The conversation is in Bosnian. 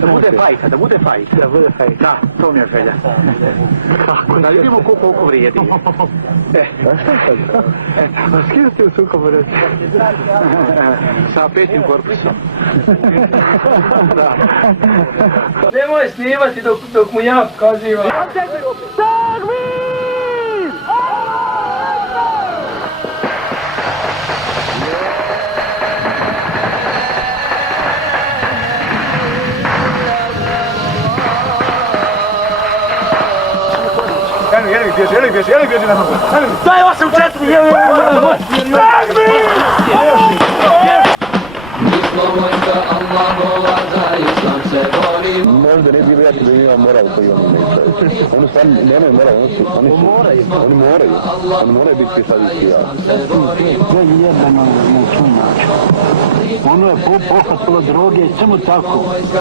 Da bude fajt. Da, to mi je želja. Da vidimo koliko vrijedi. S kim ste u sukobu reći? Sa 5. korpusom. Da. Nemoj snimati dok mu ja kazivam. Jeli bježi na nogu. Daj 8-4! Možda ne bi vjerati da ima moral koji oni nećaju. Oni stvarno nemaju moral, oni moraju biti pješadijski ja. Sve je jebano na tumaču. Ono je pohatilo droge, samo tako.